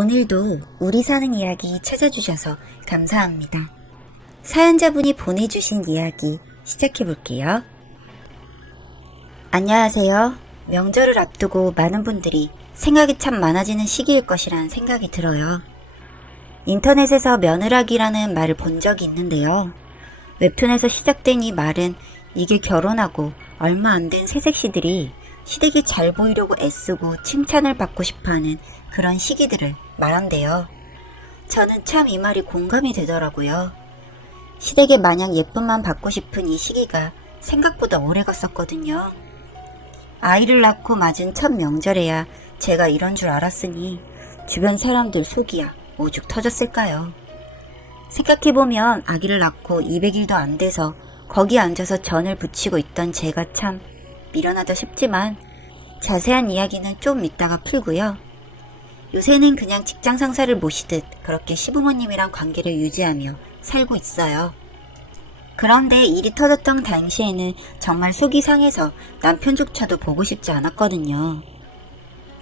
오늘도 우리 사는 이야기 찾아주셔서 감사합니다. 사연자분이 보내주신 이야기 시작해볼게요. 안녕하세요. 명절을 앞두고 많은 분들이 생각이 참 많아지는 시기일 것이란 생각이 들어요. 인터넷에서 며느라기라는 말을 본 적이 있는데요. 웹툰에서 시작된 이 말은 이게 결혼하고 얼마 안 된 새색시들이 시댁이 잘 보이려고 애쓰고 칭찬을 받고 싶어하는 그런 시기들을 말한대요. 저는 참 이 말이 공감이 되더라고요. 시댁에 마냥 예쁨만 받고 싶은 이 시기가 생각보다 오래 갔었거든요. 아이를 낳고 맞은 첫 명절에야 제가 이런 줄 알았으니 주변 사람들 속이야 오죽 터졌을까요. 생각해보면 아기를 낳고 200일도 안 돼서 거기 앉아서 전을 부치고 있던 제가 참 미련하다 싶지만 자세한 이야기는 좀 이따가 풀고요. 요새는 그냥 직장 상사를 모시듯 그렇게 시부모님이랑 관계를 유지하며 살고 있어요. 그런데 일이 터졌던 당시에는 정말 속이 상해서 남편조차도 보고 싶지 않았거든요.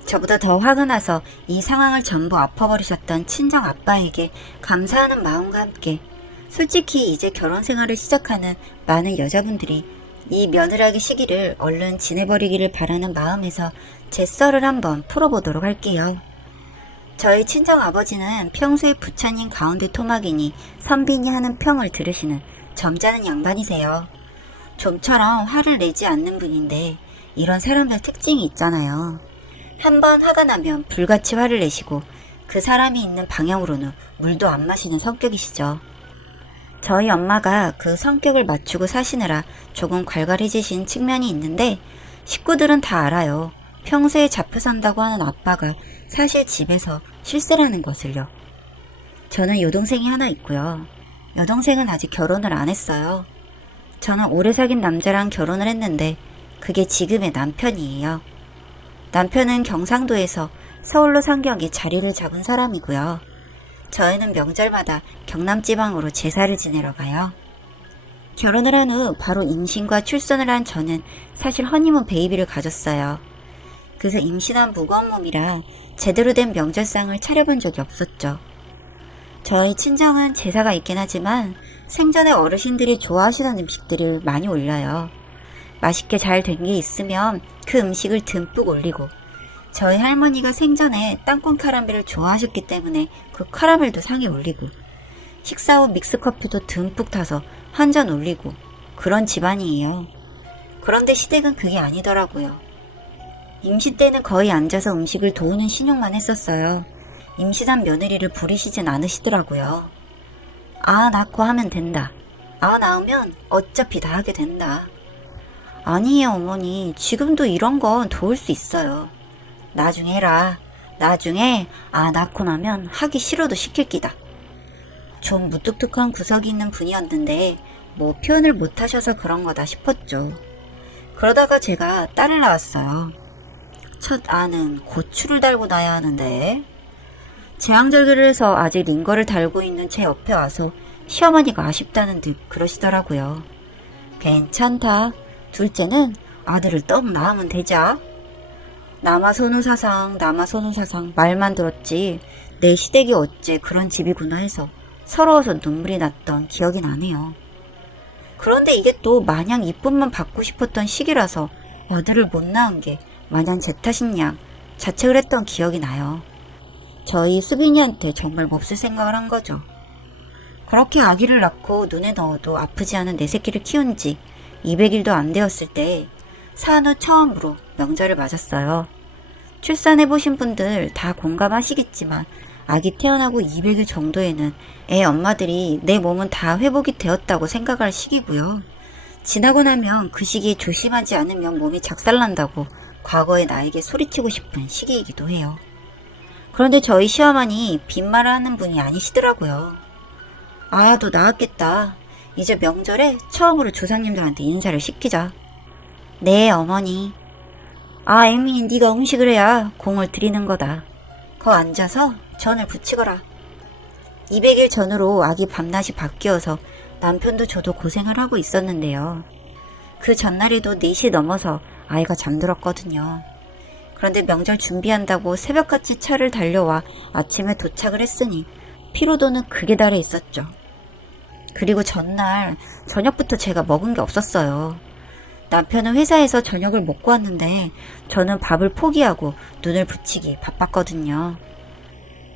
저보다 더 화가 나서 이 상황을 전부 엎어버리셨던 친정 아빠에게 감사하는 마음과 함께 솔직히 이제 결혼 생활을 시작하는 많은 여자분들이 이 며느라기 시기를 얼른 지내버리기를 바라는 마음에서 제 썰을 한번 풀어보도록 할게요. 저희 친정 아버지는 평소에 부처님 가운데 토막이니 선빈이 하는 평을 들으시는 점잖은 양반이세요. 좀처럼 화를 내지 않는 분인데 이런 사람들 특징이 있잖아요. 한번 화가 나면 불같이 화를 내시고 그 사람이 있는 방향으로는 물도 안 마시는 성격이시죠. 저희 엄마가 그 성격을 맞추고 사시느라 조금 괄괄해지신 측면이 있는데 식구들은 다 알아요. 평소에 잡혀 산다고 하는 아빠가 사실 집에서 실세라는 것을요. 저는 여동생이 하나 있고요. 여동생은 아직 결혼을 안 했어요. 저는 오래 사귄 남자랑 결혼을 했는데 그게 지금의 남편이에요. 남편은 경상도에서 서울로 상경에 자리를 잡은 사람이고요. 저희는 명절마다 경남지방으로 제사를 지내러 가요. 결혼을 한 후 바로 임신과 출산을 한 저는 사실 허니문 베이비를 가졌어요. 그래서 임신한 무거운 몸이라 제대로 된 명절상을 차려본 적이 없었죠. 저희 친정은 제사가 있긴 하지만 생전에 어르신들이 좋아하시는 음식들을 많이 올려요. 맛있게 잘 된 게 있으면 그 음식을 듬뿍 올리고 저희 할머니가 생전에 땅콩 카라멜을 좋아하셨기 때문에 그 카라멜도 상에 올리고 식사 후 믹스커피도 듬뿍 타서 한 잔 올리고 그런 집안이에요. 그런데 시댁은 그게 아니더라고요. 임신 때는 거의 앉아서 음식을 도우는 신용만 했었어요. 임신한 며느리를 부리시진 않으시더라고요. 아 낳고 하면 된다. 아 낳으면 어차피 다 하게 된다. 아니에요 어머니, 지금도 이런 건 도울 수 있어요. 나중에 해라. 나중에 낳고 나면 하기 싫어도 시킬 기다. 좀 무뚝뚝한 구석이 있는 분이었는데 뭐 표현을 못하셔서 그런 거다 싶었죠. 그러다가 제가 딸을 낳았어요. 첫 아는 고추를 달고 낳아야 하는데 제왕절개를 해서 아직 링거를 달고 있는 제 옆에 와서 시어머니가 아쉽다는 듯 그러시더라고요. 괜찮다. 둘째는 아들을 떡 낳으면 되자. 남아선우사상 말만 들었지 내 시댁이 어째 그런 집이구나 해서 서러워서 눈물이 났던 기억이 나네요. 그런데 이게 또 마냥 이쁨만 받고 싶었던 시기라서 아들을 못 낳은 게 마냥 제 탓인 양 자책을 했던 기억이 나요. 저희 수빈이한테 정말 몹쓸 생각을 한 거죠. 그렇게 아기를 낳고 눈에 넣어도 아프지 않은 내 새끼를 키운 지 200일도 안 되었을 때 산후 처음으로 명절을 맞았어요. 출산해보신 분들 다 공감하시겠지만 아기 태어나고 200일 정도에는 애 엄마들이 내 몸은 다 회복이 되었다고 생각할 시기고요. 지나고 나면 그 시기에 조심하지 않으면 몸이 작살난다고 과거의 나에게 소리치고 싶은 시기이기도 해요. 그런데 저희 시어머니 빈말을 하는 분이 아니시더라고요. 아, 너 나았겠다. 이제 명절에 처음으로 조상님들한테 인사를 시키자. 네, 어머니. 아, 앵민이 네가 음식을 해야 공을 들이는 거다. 거 앉아서 전을 부치거라. 200일 전으로 아기 밤낮이 바뀌어서 남편도 저도 고생을 하고 있었는데요. 그 전날에도 4시 넘어서 아이가 잠들었거든요. 그런데 명절 준비한다고 새벽같이 차를 달려와 아침에 도착을 했으니 피로도는 극에 달해 있었죠. 그리고 전날 저녁부터 제가 먹은 게 없었어요. 남편은 회사에서 저녁을 먹고 왔는데 저는 밥을 포기하고 눈을 붙이기 바빴거든요.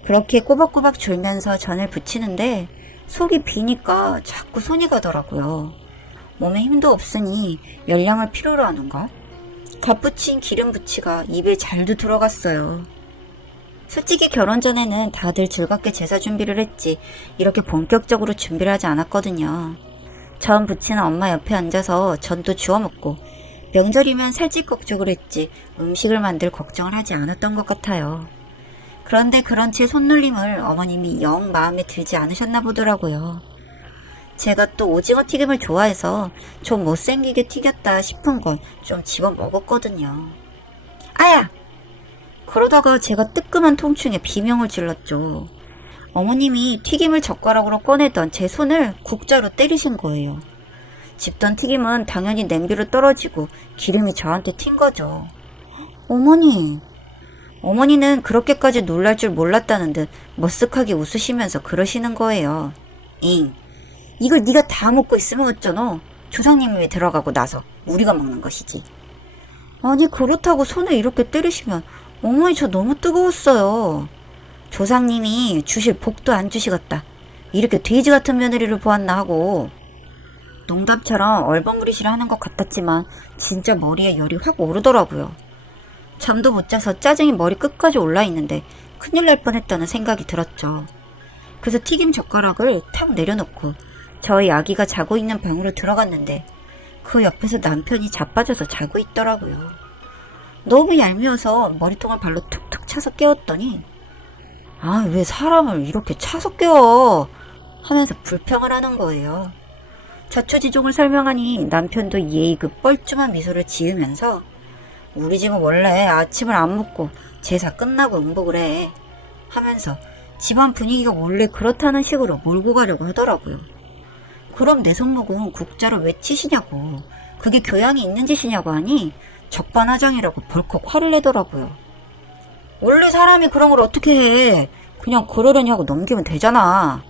그렇게 꼬박꼬박 졸면서 전을 부치는데 속이 비니까 자꾸 손이 가더라고요. 몸에 힘도 없으니 열량을 필요로 하는가? 갓 부친 기름 부치가 입에 잘도 들어갔어요. 솔직히 결혼 전에는 다들 즐겁게 제사 준비를 했지 이렇게 본격적으로 준비를 하지 않았거든요. 전 부치는 엄마 옆에 앉아서 전도 주워 먹고 명절이면 살찔 걱정을 했지 음식을 만들 걱정을 하지 않았던 것 같아요. 그런데 그런 제 손놀림을 어머님이 영 마음에 들지 않으셨나 보더라고요. 제가 또 오징어 튀김을 좋아해서 좀 못생기게 튀겼다 싶은 걸 좀 집어 먹었거든요. 아야! 그러다가 제가 뜨끔한 통증에 비명을 질렀죠. 어머님이 튀김을 젓가락으로 꺼내던 제 손을 국자로 때리신 거예요. 집던 튀김은 당연히 냄비로 떨어지고 기름이 저한테 튄 거죠. 어머니! 어머니는 그렇게까지 놀랄 줄 몰랐다는 듯 머쓱하게 웃으시면서 그러시는 거예요. 잉! 이걸 네가 다 먹고 있으면 어쩌노? 조상님이 왜 들어가고 나서 우리가 먹는 것이지. 아니 그렇다고 손을 이렇게 때리시면 어머니 저 너무 뜨거웠어요. 조상님이 주실 복도 안 주시겠다. 이렇게 돼지 같은 며느리를 보았나 하고. 농담처럼 얼버무리시려 하는 것 같았지만 진짜 머리에 열이 확 오르더라고요. 잠도 못 자서 짜증이 머리 끝까지 올라있는데 큰일 날 뻔했다는 생각이 들었죠. 그래서 튀김 젓가락을 탁 내려놓고 저희 아기가 자고 있는 방으로 들어갔는데 그 옆에서 남편이 자빠져서 자고 있더라고요. 너무 얄미워서 머리통을 발로 툭툭 차서 깨웠더니 아, 왜 사람을 이렇게 차서 깨워? 하면서 불평을 하는 거예요. 자초지종을 설명하니 남편도 예의 그 뻘쭘한 미소를 지으면서 우리 집은 원래 아침을 안 먹고 제사 끝나고 음복을 해 하면서 집안 분위기가 원래 그렇다는 식으로 몰고 가려고 하더라고요. 그럼 내 손목은 국자로 왜 치시냐고, 그게 교양이 있는 짓이냐고 하니 적반하장이라고 벌컥 화를 내더라고요. 원래 사람이 그런 걸 어떻게 해? 그냥 그러려니 하고 넘기면 되잖아.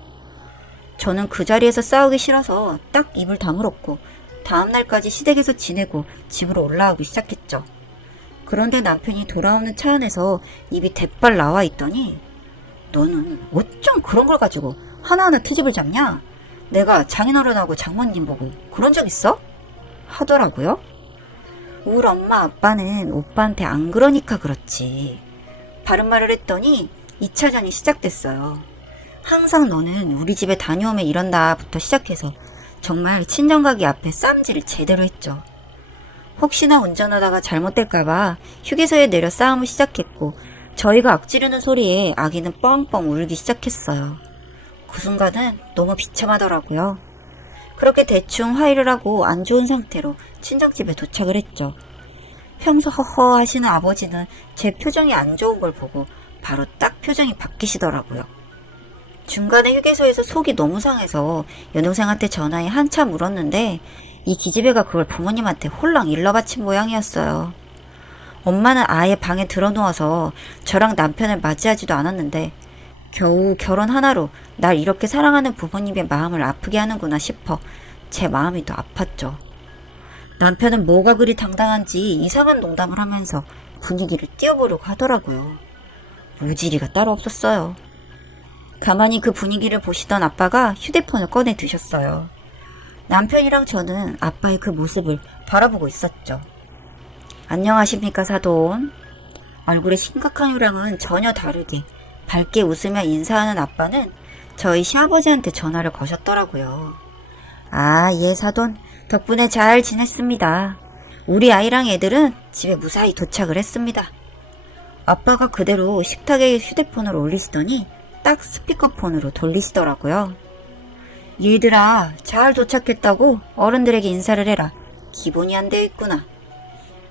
저는 그 자리에서 싸우기 싫어서 딱 입을 다물었고 다음날까지 시댁에서 지내고 집으로 올라가기 시작했죠. 그런데 남편이 돌아오는 차 안에서 입이 대빨 나와 있더니 너는 어쩜 그런 걸 가지고 하나하나 트집을 잡냐? 내가 장인어른하고 장모님 보고 그런 적 있어? 하더라고요. 우리 엄마 아빠는 오빠한테 안 그러니까 그렇지. 바른 말을 했더니 2차전이 시작됐어요. 항상 너는 우리 집에 다녀오면 이런다부터 시작해서 정말 친정가게 앞에 쌈질을 제대로 했죠. 혹시나 운전하다가 잘못될까봐 휴게소에 내려 싸움을 시작했고 저희가 악지르는 소리에 아기는 뻥뻥 울기 시작했어요. 그 순간은 너무 비참하더라고요. 그렇게 대충 화해를 하고 안 좋은 상태로 친정집에 도착을 했죠. 평소 허허 하시는 아버지는 제 표정이 안 좋은 걸 보고 바로 딱 표정이 바뀌시더라고요. 중간에 휴게소에서 속이 너무 상해서 여동생한테 전화해 한참 울었는데 이 기집애가 그걸 부모님한테 홀랑 일러바친 모양이었어요. 엄마는 아예 방에 들어누워서 저랑 남편을 맞이하지도 않았는데 겨우 결혼 하나로 날 이렇게 사랑하는 부모님의 마음을 아프게 하는구나 싶어 제 마음이 더 아팠죠. 남편은 뭐가 그리 당당한지 이상한 농담을 하면서 분위기를 띄워보려고 하더라고요. 무지리가 따로 없었어요. 가만히 그 분위기를 보시던 아빠가 휴대폰을 꺼내 드셨어요. 남편이랑 저는 아빠의 그 모습을 바라보고 있었죠. 안녕하십니까 사돈. 얼굴의 심각한 표정은 전혀 다르게 밝게 웃으며 인사하는 아빠는 저희 시아버지한테 전화를 거셨더라고요. 아, 예 사돈. 덕분에 잘 지냈습니다. 우리 아이랑 애들은 집에 무사히 도착을 했습니다. 아빠가 그대로 식탁에 휴대폰을 올리시더니 딱 스피커폰으로 돌리시더라고요. 얘들아, 잘 도착했다고 어른들에게 인사를 해라. 기본이 안 되어 있구나.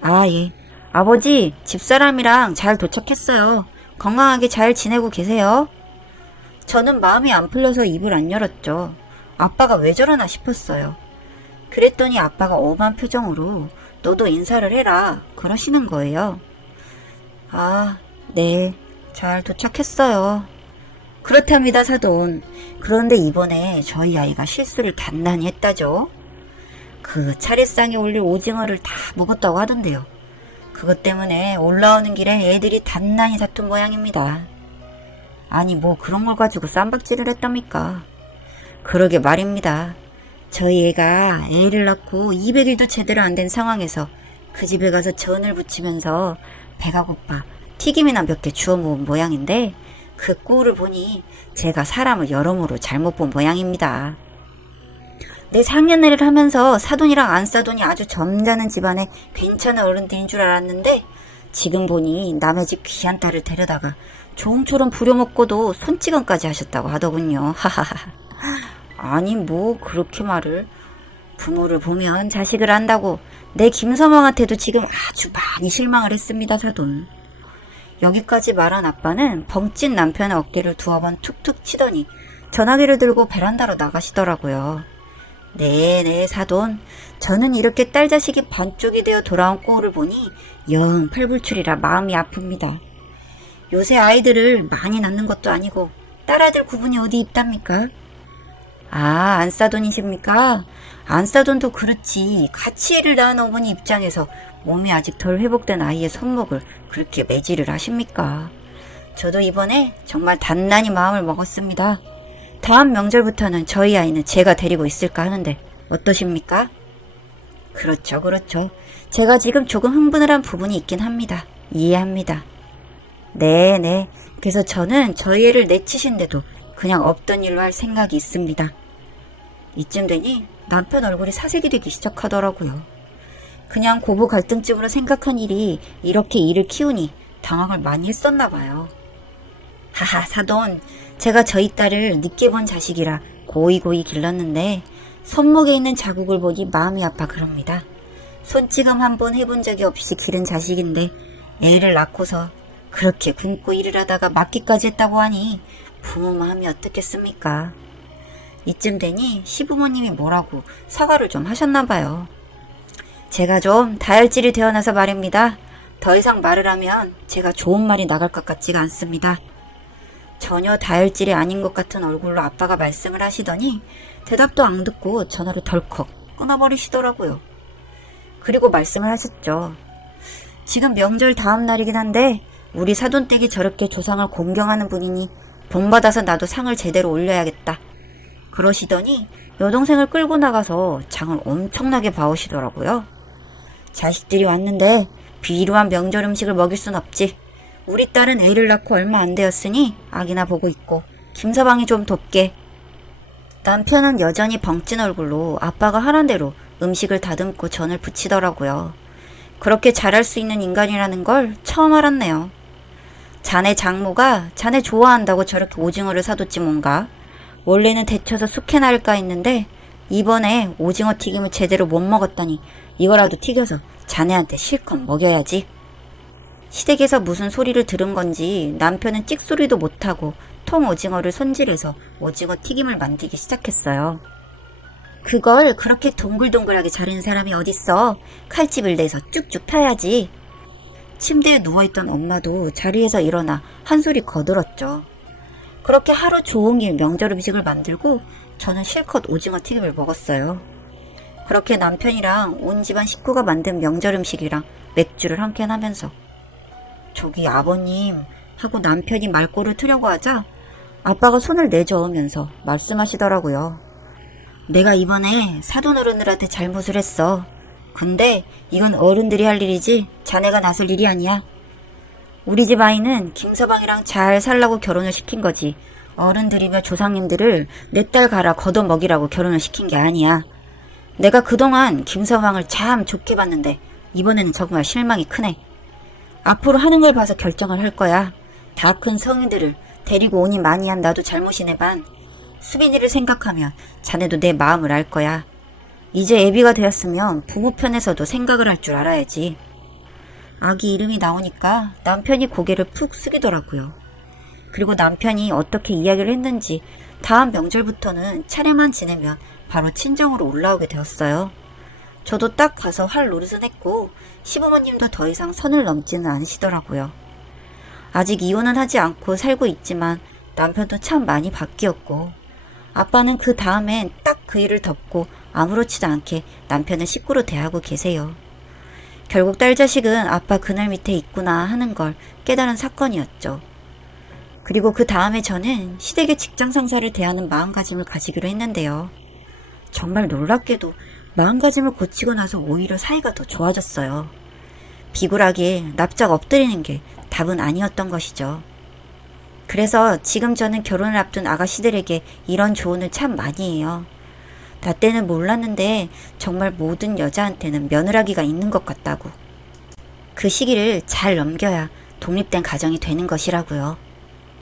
아, 예. 아버지, 집사람이랑 잘 도착했어요. 건강하게 잘 지내고 계세요. 저는 마음이 안 풀려서 입을 안 열었죠. 아빠가 왜 저러나 싶었어요. 그랬더니 아빠가 엄한 표정으로 너도 인사를 해라 그러시는 거예요. 아, 네. 잘 도착했어요. 그렇답니다, 사돈. 그런데 이번에 저희 아이가 실수를 단단히 했다죠. 그 차례상에 올릴 오징어를 다 먹었다고 하던데요. 그것 때문에 올라오는 길에 애들이 단단히 다툰 모양입니다. 아니 뭐 그런 걸 가지고 쌈박질을 했답니까? 그러게 말입니다. 저희 애가 애를 낳고 200일도 제대로 안 된 상황에서 그 집에 가서 전을 부치면서 배가 고파 튀김이나 몇 개 주워 먹은 모양인데 그 꼴을 보니 제가 사람을 여러모로 잘못 본 모양입니다. 내 상견례를 하면서 사돈이랑 안사돈이 아주 점잖은 집안에 괜찮은 어른들인 줄 알았는데 지금 보니 남의 집 귀한 딸을 데려다가 종처럼 부려먹고도 손찌검까지 하셨다고 하더군요. 하하하. 아니 뭐 그렇게 말을. 부모를 보면 자식을 안다고 내 김서방한테도 지금 아주 많이 실망을 했습니다, 사돈. 여기까지 말한 아빠는 벙찐 남편의 어깨를 두어 번 툭툭 치더니 전화기를 들고 베란다로 나가시더라고요. 네네 사돈, 저는 이렇게 딸 자식이 반쪽이 되어 돌아온 꼴을 보니 영 팔불출이라 마음이 아픕니다. 요새 아이들을 많이 낳는 것도 아니고 딸아들 구분이 어디 있답니까? 아, 안사돈이십니까? 안사돈도 그렇지 같이 애를 낳은 어머니 입장에서 몸이 아직 덜 회복된 아이의 손목을 그렇게 매질을 하십니까? 저도 이번에 정말 단단히 마음을 먹었습니다. 다음 명절부터는 저희 아이는 제가 데리고 있을까 하는데 어떠십니까? 그렇죠, 그렇죠. 제가 지금 조금 흥분을 한 부분이 있긴 합니다. 이해합니다. 네네. 그래서 저는 저희 애를 내치신데도 그냥 없던 일로 할 생각이 있습니다. 이쯤 되니 남편 얼굴이 사색이 되기 시작하더라고요. 그냥 고부 갈등쯤으로 생각한 일이 이렇게 일을 키우니 당황을 많이 했었나 봐요. 하하 사돈, 제가 저희 딸을 늦게 본 자식이라 고이고이 길렀는데 손목에 있는 자국을 보니 마음이 아파 그럽니다. 손찌검 한 번 해본 적이 없이 기른 자식인데 애를 낳고서 그렇게 굶고 일을 하다가 맞기까지 했다고 하니 부모 마음이 어떻겠습니까? 이쯤 되니 시부모님이 뭐라고 사과를 좀 하셨나 봐요. 제가 좀 다혈질이 되어나서 말입니다. 더 이상 말을 하면 제가 좋은 말이 나갈 것 같지가 않습니다. 전혀 다혈질이 아닌 것 같은 얼굴로 아빠가 말씀을 하시더니 대답도 안 듣고 전화를 덜컥 끊어버리시더라고요. 그리고 말씀을 하셨죠. 지금 명절 다음 날이긴 한데 우리 사돈댁이 저렇게 조상을 공경하는 분이니 본받아서 나도 상을 제대로 올려야겠다. 그러시더니 여동생을 끌고 나가서 장을 엄청나게 봐오시더라고요. 자식들이 왔는데 비루한 명절 음식을 먹일 순 없지. 우리 딸은 애를 낳고 얼마 안 되었으니 아기나 보고 있고 김서방이 좀 돕게. 남편은 여전히 벙찐 얼굴로 아빠가 하란 대로 음식을 다듬고 전을 부치더라고요. 그렇게 잘할 수 있는 인간이라는 걸 처음 알았네요. 자네 장모가 자네 좋아한다고 저렇게 오징어를 사뒀지 뭔가. 원래는 데쳐서 숙회나 할까 했는데 이번에 오징어 튀김을 제대로 못 먹었다니 이거라도 튀겨서 자네한테 실컷 먹여야지. 시댁에서 무슨 소리를 들은 건지 남편은 찍소리도 못하고 통 오징어를 손질해서 오징어 튀김을 만들기 시작했어요. 그걸 그렇게 동글동글하게 자르는 사람이 어딨어. 칼집을 내서 쭉쭉 펴야지. 침대에 누워있던 엄마도 자리에서 일어나 한 소리 거들었죠. 그렇게 하루 종일 명절 음식을 만들고 저는 실컷 오징어 튀김을 먹었어요. 그렇게 남편이랑 온 집안 식구가 만든 명절 음식이랑 맥주를 한 캔 하면서 저기 아버님 하고 남편이 말꼬를 트려고 하자 아빠가 손을 내저으면서 말씀하시더라고요. 내가 이번에 사돈 어른들한테 잘못을 했어. 근데 이건 어른들이 할 일이지 자네가 나설 일이 아니야. 우리 집 아이는 김서방이랑 잘 살라고 결혼을 시킨 거지. 어른들이며 조상님들을 내 딸 가라 걷어먹이라고 결혼을 시킨 게 아니야. 내가 그동안 김서방을 참 좋게 봤는데 이번에는 정말 실망이 크네. 앞으로 하는 걸 봐서 결정을 할 거야. 다 큰 성인들을 데리고 오니 많이 한 나도 잘못이네 반. 수빈이를 생각하면 자네도 내 마음을 알 거야. 이제 애비가 되었으면 부모 편에서도 생각을 할 줄 알아야지. 아기 이름이 나오니까 남편이 고개를 푹 숙이더라고요. 그리고 남편이 어떻게 이야기를 했는지 다음 명절부터는 차례만 지내면 바로 친정으로 올라오게 되었어요. 저도 딱 가서 할 노릇은 했고 시부모님도 더 이상 선을 넘지는 않으시더라고요. 아직 이혼은 하지 않고 살고 있지만 남편도 참 많이 바뀌었고, 아빠는 그 다음엔 딱 그 일을 덮고 아무렇지도 않게 남편을 식구로 대하고 계세요. 결국 딸 자식은 아빠 그늘 밑에 있구나 하는 걸 깨달은 사건이었죠. 그리고 그 다음에 저는 시댁의 직장 상사를 대하는 마음가짐을 가지기로 했는데요. 정말 놀랍게도 마음가짐을 고치고 나서 오히려 사이가 더 좋아졌어요. 비굴하게 납작 엎드리는 게 답은 아니었던 것이죠. 그래서 지금 저는 결혼을 앞둔 아가씨들에게 이런 조언을 참 많이 해요. 나 때는 몰랐는데 정말 모든 여자한테는 며느라기가 있는 것 같다고. 그 시기를 잘 넘겨야 독립된 가정이 되는 것이라고요.